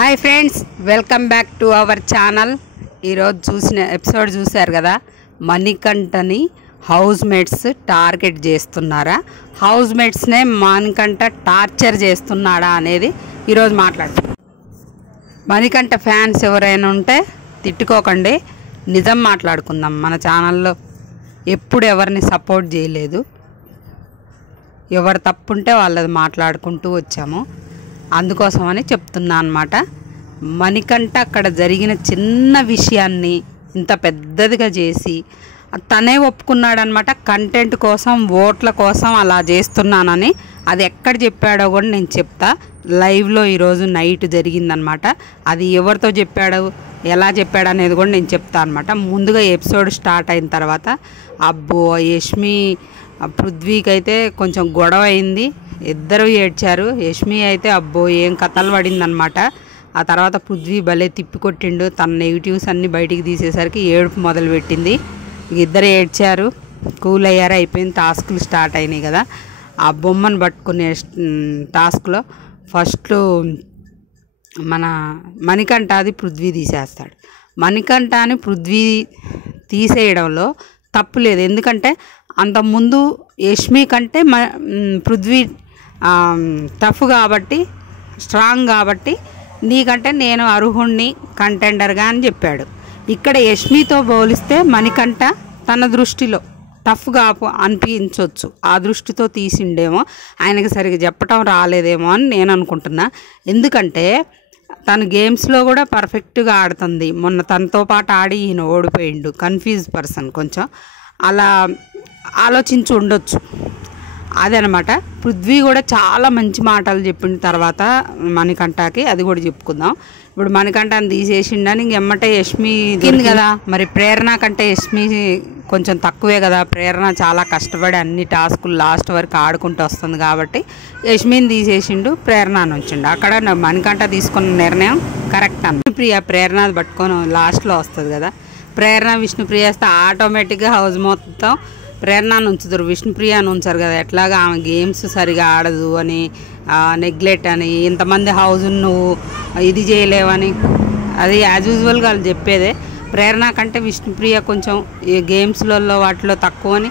Hi friends, welcome back to our channel. ఈరోజు చూసిన episode చూశారు కదా. మణికంఠని హౌస్ మేట్స్ టార్గెట్ చేస్తున్నారా, హౌస్ మేట్స్నే మణికంఠ టార్చర్ చేస్తున్నాడా అనేది ఈరోజు మాట్లాడుతున్నాం. మణికంఠ ఫ్యాన్స్ ఎవరైనా ఉంటే తిట్టుకోకండి, నిజం మాట్లాడుకుందాం. మన ఛానల్లో ఎప్పుడు ఎవరిని సపోర్ట్ చేయలేదు, ఎవరు తప్పుంటే వాళ్ళది మాట్లాడుకుంటూ వచ్చాము. అందుకోసమని చెప్తున్నా అన్నమాట. మణికంఠ అక్కడ జరిగిన చిన్న విషయాన్ని ఇంత పెద్దదిగా చేసి తనే ఒప్పుకున్నాడనమాట. కంటెంట్ కోసం, ఓట్ల కోసం అలా చేస్తున్నానని. అది ఎక్కడ చెప్పాడో కూడా నేను చెప్తా. లైవ్లో ఈరోజు నైట్ జరిగిందనమాట. అది ఎవరితో చెప్పాడు, ఎలా చెప్పాడు అనేది కూడా నేను చెప్తా అనమాట. ముందుగా ఎపిసోడ్ స్టార్ట్ అయిన తర్వాత అబ్బో యష్మి పృథ్వీకి అయితే కొంచెం గొడవ అయింది, ఇద్దరు ఏడ్చారు. యష్మి అయితే అబ్బో ఏం కథలు పడిందనమాట. ఆ తర్వాత పృథ్వీ భలే తిప్పికొట్టిండు, తన నెగిటివ్స్ అన్నీ బయటికి తీసేసరికి ఏడుపు మొదలుపెట్టింది. ఇద్దరు ఏడ్చారు, కూల్ అయ్యారు, అయిపోయింది. టాస్కులు స్టార్ట్ అయినాయి కదా. ఆ బొమ్మను పట్టుకునే టాస్క్లో ఫస్ట్ మన మణికంఠ అది పృథ్వీ తీసేస్తాడు. మణికంఠని పృథ్వీ తీసేయడంలో తప్పు లేదు, ఎందుకంటే అంతకుముందు యష్మి కంటే పృథ్వీ టఫ్ కాబట్టి, స్ట్రాంగ్ కాబట్టి నీకంటే నేను అర్హుణ్ణి కంటెండర్గా అని చెప్పాడు. ఇక్కడ యష్మితో పోలిస్తే మణికంఠ తన దృష్టిలో టఫ్గా అనిపించవచ్చు, ఆ దృష్టితో తీసిండేమో, ఆయనకి సరిగ్గా చెప్పటం రాలేదేమో అని నేను అనుకుంటున్నా. ఎందుకంటే తను గేమ్స్లో కూడా పర్ఫెక్ట్గా ఆడుతుంది. మొన్న తనతో పాటు ఆడి ఈయన ఓడిపోయిండు, కన్ఫ్యూజ్ పర్సన్. కొంచెం అలా ఆలోచించి ఉండొచ్చు, అదనమాట. పృథ్వీ కూడా చాలా మంచి మాటలు చెప్పిన తర్వాత మణికంఠకి, అది కూడా చెప్పుకుందాం. ఇప్పుడు మణికంఠని తీసేసిండని ఎమ్మటే యష్మి దిగింది కదా. మరి ప్రేరణ కంటే యష్మి కొంచెం తక్కువే కదా. ప్రేరణ చాలా కష్టపడి అన్ని టాస్కులు లాస్ట్ వరకు ఆడుకుంటూ వస్తుంది కాబట్టి యష్మిని తీసేసిండు, ప్రేరణను ఉంచిండు. అక్కడ మణికంఠ తీసుకున్న నిర్ణయం కరెక్ట్ అన్న. విష్ణుప్రియ ప్రేరణది పట్టుకొని లాస్ట్లో వస్తుంది కదా. ప్రేరణ విష్ణుప్రియ వేస్తే ఆటోమేటిక్గా హౌస్ మొత్తం ప్రేరణను ఉంచుతారు, విష్ణుప్రియను ఉంచారు కదా. ఎట్లాగా ఆమె గేమ్స్ సరిగా ఆడదు అని, నెగ్లెక్ట్ అని, ఇంతమంది హౌస్ నువ్వు ఇది చేయలేవని, అది యాజ్ యూజువల్గా వాళ్ళు చెప్పేదే. ప్రేరణ కంటే విష్ణుప్రియ కొంచెం ఈ గేమ్స్లలో వాటిలో తక్కువ అని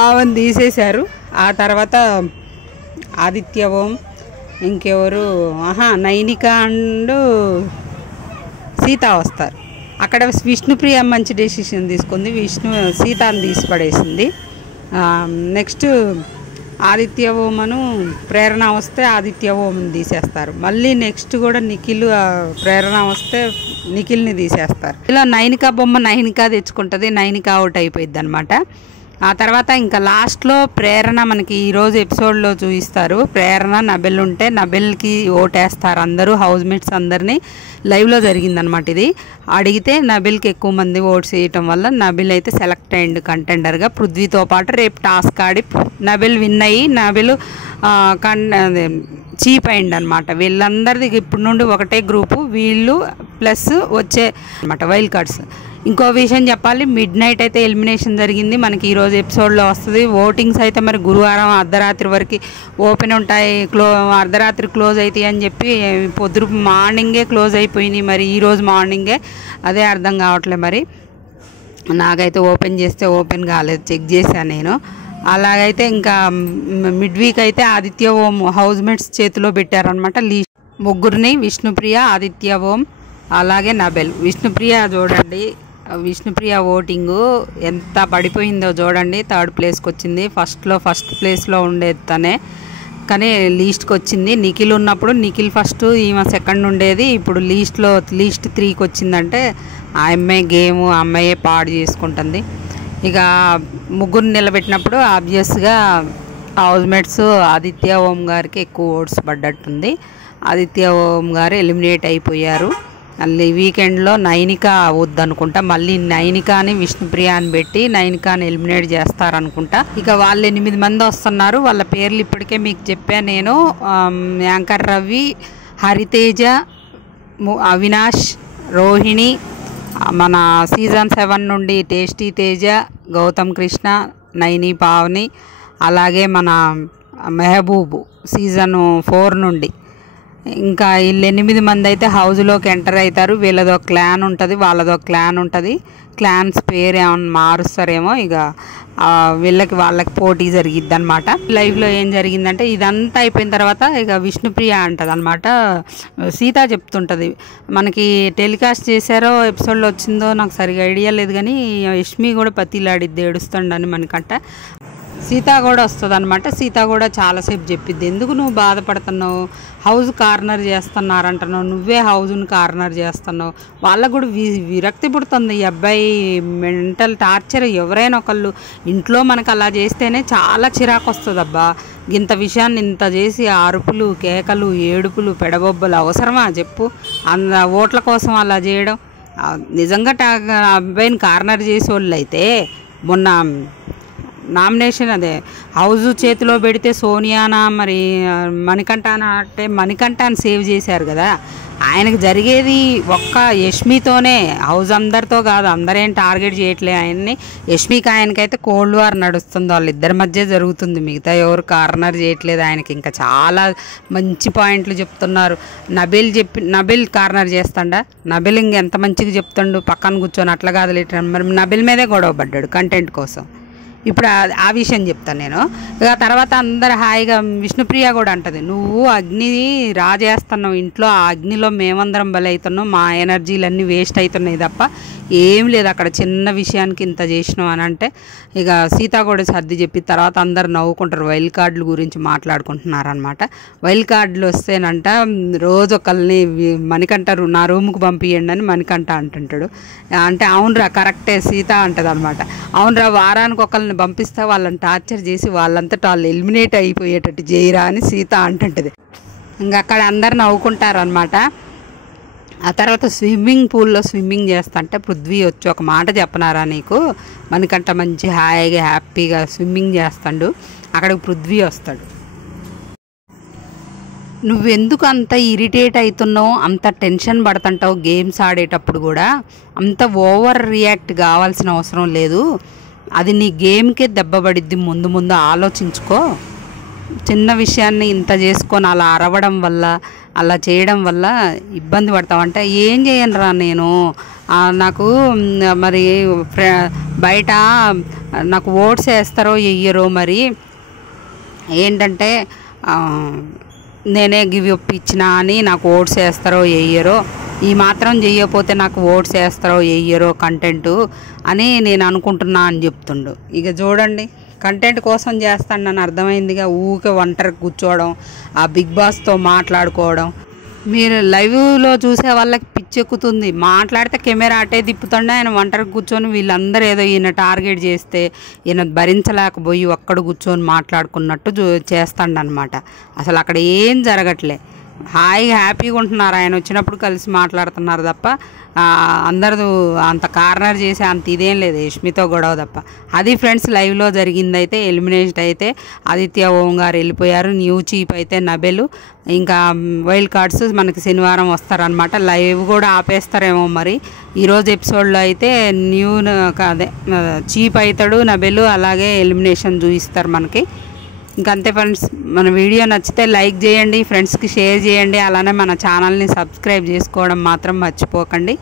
ఆమెను తీసేశారు. ఆ తర్వాత ఆదిత్య ఓం, ఇంకెవరు, నైనిక అండ్ సీత వస్తారు. అక్కడ విష్ణుప్రియ మంచి డెసిషన్ తీసుకుంది, సీతాన్ని తీసి పడేసింది. నెక్స్ట్ ఆదిత్య ఓమను ప్రేరణ వస్తే ఆదిత్య ఓమని తీసేస్తారు. మళ్ళీ నెక్స్ట్ కూడా నిఖిల్ ప్రేరణ వస్తే నిఖిల్ని తీసేస్తారు. ఇలా నైనిక బొమ్మ నైనిక తెచ్చుకుంటుంది, నైనిక అవుట్ అయిపోయింది అనమాట. ఆ తర్వాత ఇంకా లాస్ట్లో ప్రేరణ మనకి ఈరోజు ఎపిసోడ్లో చూపిస్తారు. ప్రేరణ నబెల్ ఉంటే నబెల్కి ఓటేస్తారు అందరూ, హౌస్ మేట్స్ అందరినీ. లైవ్లో జరిగిందనమాట ఇది. అడిగితే నబెల్కి ఎక్కువ మంది ఓట్స్ వేయటం వల్ల నబెల్ అయితే సెలెక్ట్ అయ్యిండు కంటెండర్గా. పృథ్వీతో పాటు రేపు టాస్క్ ఆడి నబెల్ విన్ అయ్యి నబెల్ చీప్ అయింది అనమాట. వీళ్ళందరిది ఇప్పుడు నుండి ఒకటే గ్రూపు, వీళ్ళు ప్లస్ వచ్చే అనమాట వైల్డ్ కార్డ్స్. ఇంకో విషయం చెప్పాలి, మిడ్ నైట్ అయితే ఎలిమినేషన్ జరిగింది మనకి ఈరోజు ఎపిసోడ్లో వస్తుంది. ఓటింగ్స్ అయితే మరి గురువారం అర్ధరాత్రి వరకు ఓపెన్ ఉంటాయి, అర్ధరాత్రి క్లోజ్ అవుతాయి అని చెప్పి పొద్దు మార్నింగే క్లోజ్ అయిపోయినాయి. మరి ఈరోజు మార్నింగే అదే అర్థం కావట్లేదు. మరి నాకైతే ఓపెన్ చేస్తే ఓపెన్ కాలేదు, చెక్ చేశాను నేను. అలాగైతే ఇంకా మిడ్ వీక్ అయితే ఆదిత్య ఓం హౌస్ మేట్స్ చేతిలో పెట్టారనమాట. ముగ్గురిని, విష్ణుప్రియ, ఆదిత్య ఓం, అలాగే నబెల్. విష్ణుప్రియ చూడండి, విష్ణుప్రియ ఓటింగు ఎంత పడిపోయిందో చూడండి. థర్డ్ ప్లేస్కి వచ్చింది. ఫస్ట్ ప్లేస్లో ఉండేది తనే, కానీ లీస్ట్కి వచ్చింది. నిఖిల్ ఉన్నప్పుడు నిఖిల్ ఫస్ట్, ఈమె సెకండ్ ఉండేది. ఇప్పుడు లీస్ట్ 3కి వచ్చిందంటే ఆ అమ్మాయి గేమ్ ఆ అమ్మాయే పాడు చేసుకుంటుంది. ఇక ముగ్గురు నిలబెట్టినప్పుడు ఆబ్వియస్గా హౌస్ మేట్స్ ఆదిత్య ఓం గారికి ఎక్కువ ఓట్స్ పడ్డట్టుంది. ఆదిత్య ఓం గారు ఎలిమినేట్ అయిపోయారు. మళ్ళీ వీకెండ్లో నైనిక వద్దనుకుంటా, మళ్ళీ నైనికాని విష్ణుప్రియ అని పెట్టి నైనికాని ఎలిమినేట్ చేస్తారనుకుంటా. ఇక వాళ్ళు 8 మంది వస్తున్నారు. వాళ్ళ పేర్లు ఇప్పటికే మీకు చెప్పాను నేను. యాంకర్ రవి, హరితేజ, అవినాష్, రోహిణి, మన సీజన్ 7 నుండి టేస్టీ తేజ, గౌతమ్ కృష్ణ, నైని పావని, అలాగే మన మెహబూబ్ సీజన్ 4 నుండి ఇంకా వీళ్ళు 8 మంది అయితే హౌస్లోకి ఎంటర్ అవుతారు. వీళ్ళదో క్లాన్ ఉంటుంది, వాళ్ళదో క్లాన్ ఉంటుంది. క్లాన్స్ పేరు ఏమన్నా మారుస్తారేమో. ఇక వాళ్ళకి పోటీ జరిగిద్ది అనమాట. లైవ్లో ఏం జరిగిందంటే ఇదంతా అయిపోయిన తర్వాత ఇక విష్ణుప్రియ అంటది అనమాట. సీత చెప్తుంటుంది, మనకి టెలికాస్ట్ చేశారో ఎపిసోడ్లో వచ్చిందో నాకు సరిగా ఐడియా లేదు, కానీ యష్మి కూడా పతిలాడిద్ది ఏడుస్తుండని మనకంట. సీత కూడా వస్తుంది అనమాట. సీత కూడా చాలాసేపు చెప్పిద్ది, ఎందుకు నువ్వు బాధపడుతున్నావు, హౌస్ కార్నర్ చేస్తున్నారంటున్నావు, నువ్వే హౌస్ని కార్నర్ చేస్తున్నావు. వాళ్ళకు కూడా విరక్తి పుడుతుంది. ఈ అబ్బాయి మెంటల్ టార్చర్. ఎవరైనా ఒకళ్ళు ఇంట్లో మనకు అలా చేస్తేనే చాలా చిరాకు వస్తుంది. అబ్బా ఇంత విషయాన్ని ఇంత చేసి అరుపులు, కేకలు, ఏడుపులు, పెడబొబ్బలు అవసరమా చెప్పు? ఓట్ల కోసం అలా చేయడం. నిజంగా అబ్బాయిని కార్నర్ చేసేవాళ్ళు అయితే మొన్న నామినేషన్ అదే హౌస్ చేతిలో పెడితే సోనియానా మరి మణికంఠానా అంటే మణికంఠాన్ని సేవ్ చేశారు కదా. ఆయనకు జరిగేది ఒక్క యష్మితోనే, హౌస్ అందరితో కాదు. అందరేం టార్గెట్ చేయట్లే ఆయన్ని. యష్మికి ఆయనకైతే కోల్డ్ వార్ నడుస్తుంది, వాళ్ళిద్దరి మధ్య జరుగుతుంది. మిగతా ఎవరు కార్నర్ చేయట్లేదు ఆయనకి. ఇంకా చాలా మంచి పాయింట్లు చెప్తున్నారు. నబిల్ కార్నర్ చేస్తాడా? నబిల్ ఇంకెంత మంచిగా చెప్తాడు, పక్కన కూర్చొని అట్లా కాదు మరి నబిల్ మీదే గొడవ పడ్డాడు కంటెంట్ కోసం. ఇప్పుడు ఆ విషయం చెప్తాను నేను. ఇక తర్వాత అందరు హాయిగా విష్ణుప్రియ కూడా అంటది, నువ్వు అగ్ని రాజేస్తున్నావు ఇంట్లో, ఆ అగ్నిలో మేమందరం బలవుతున్నాం, మా ఎనర్జీలన్నీ వేస్ట్ అవుతున్నాయి తప్ప ఏం లేదు అక్కడ, చిన్న విషయానికి ఇంత చేసినావు అని అంటే. ఇక సీత కూడా సర్ది చెప్పి తర్వాత అందరు నవ్వుకుంటారు. వైల్డ్ కార్డుల గురించి మాట్లాడుకుంటున్నారు అనమాట. వైల్డ్ కార్డులు వస్తేనంట రోజు ఒకళ్ళని మణికంఠ నా రూమ్కి పంపించండి అని మణికంఠ అంటుంటాడు. అంటే అవునరా కరెక్టే సీత అంటది అనమాట. అవునరా వారానికి ఒకళ్ళని పంపిస్తే వాళ్ళని టార్చర్ చేసి వాళ్ళంతటా వాళ్ళు ఎలిమినేట్ అయిపోయేటట్టు చేయరా అని సీత అంటుంటుంది. ఇంకా అక్కడ అందరు నవ్వుకుంటారు అనమాట. ఆ తర్వాత స్విమ్మింగ్ పూల్లో స్విమ్మింగ్ చేస్తుంటే పృథ్వీ వచ్చి ఒక మాట చెప్పనారా నీకు, మనకంట మంచి హాయిగా హ్యాపీగా స్విమ్మింగ్ చేస్తాడు. అక్కడికి పృథ్వీ వస్తాడు. నువ్వెందుకు అంత ఇరిటేట్ అవుతున్నావు, అంత టెన్షన్ పడుతుంటావు గేమ్స్ ఆడేటప్పుడు కూడా, అంత ఓవర్ రియాక్ట్ కావాల్సిన అవసరం లేదు, అది నీ గేమ్కే దెబ్బపడిద్ది, ముందు ముందు ఆలోచించుకో. చిన్న విషయాన్ని ఇంత చేసుకొని అలా అరవడం వల్ల అలా చేయడం వల్ల ఇబ్బంది పడతావు. అంటే ఏం చేయనురా నేను, నాకు మరి బయట నాకు ఓట్స్ వేస్తారో వెయ్యరో, మరి ఏంటంటే నేనే గివ్ అప్ ఇచ్చినా అని నాకు ఓట్స్ వేస్తారో వెయ్యరో, ఈ మాత్రం చెయ్యకపోతే నాకు ఓట్స్ వేస్తారో వెయ్యరో కంటెంట్ అని నేను అనుకుంటున్నా అని చెప్తుండు. ఇక చూడండి, కంటెంట్ కోసం చేస్తాను నన్ను అర్థమైందిగా. ఊకే ఒంటరికి కూర్చోవడం, ఆ బిగ్ బాస్తో మాట్లాడుకోవడం. మీరు లైవ్లో చూసే వాళ్ళకి పిచ్చెక్కుతుంది. మాట్లాడితే కెమెరా అటే తిప్పుతుండే, ఆయన ఒంటరికి కూర్చొని వీళ్ళందరూ ఏదో ఈయన టార్గెట్ చేస్తే ఈయన భరించలేకపోయి ఒక్కడ కూర్చొని మాట్లాడుకున్నట్టు చేస్తాడనమాట. అసలు అక్కడ ఏం జరగట్లే, హాయిగా హ్యాపీగా ఉంటున్నారు. ఆయన వచ్చినప్పుడు కలిసి మాట్లాడుతున్నారు తప్ప అందరూ అంత కార్నర్ చేసి అంత ఇదేం లేదు, యష్మితో గొడవ తప్ప. అది ఫ్రెండ్స్ లైవ్లో జరిగిందైతే. ఎలిమినేట్ అయితే ఆదిత్య ఓం గారు వెళ్ళిపోయారు. న్యూ చీఫ్ అయితే నబెలు. ఇంకా వైల్డ్ కార్డ్స్ మనకి శనివారం వస్తారనమాట. లైవ్ కూడా ఆపేస్తారేమో మరి. ఈరోజు ఎపిసోడ్లో అయితే అదే చీఫ్ అవుతాడు నబెలు, అలాగే ఎలిమినేషన్ చూపిస్తారు మనకి. ఇంకంతే ఫ్రెండ్స్, మన వీడియో నచ్చితే లైక్ చేయండి, ఫ్రెండ్స్కి షేర్ చేయండి, అలానే మన ఛానల్ని సబ్స్క్రైబ్ చేసుకోవడం మాత్రం మర్చిపోకండి.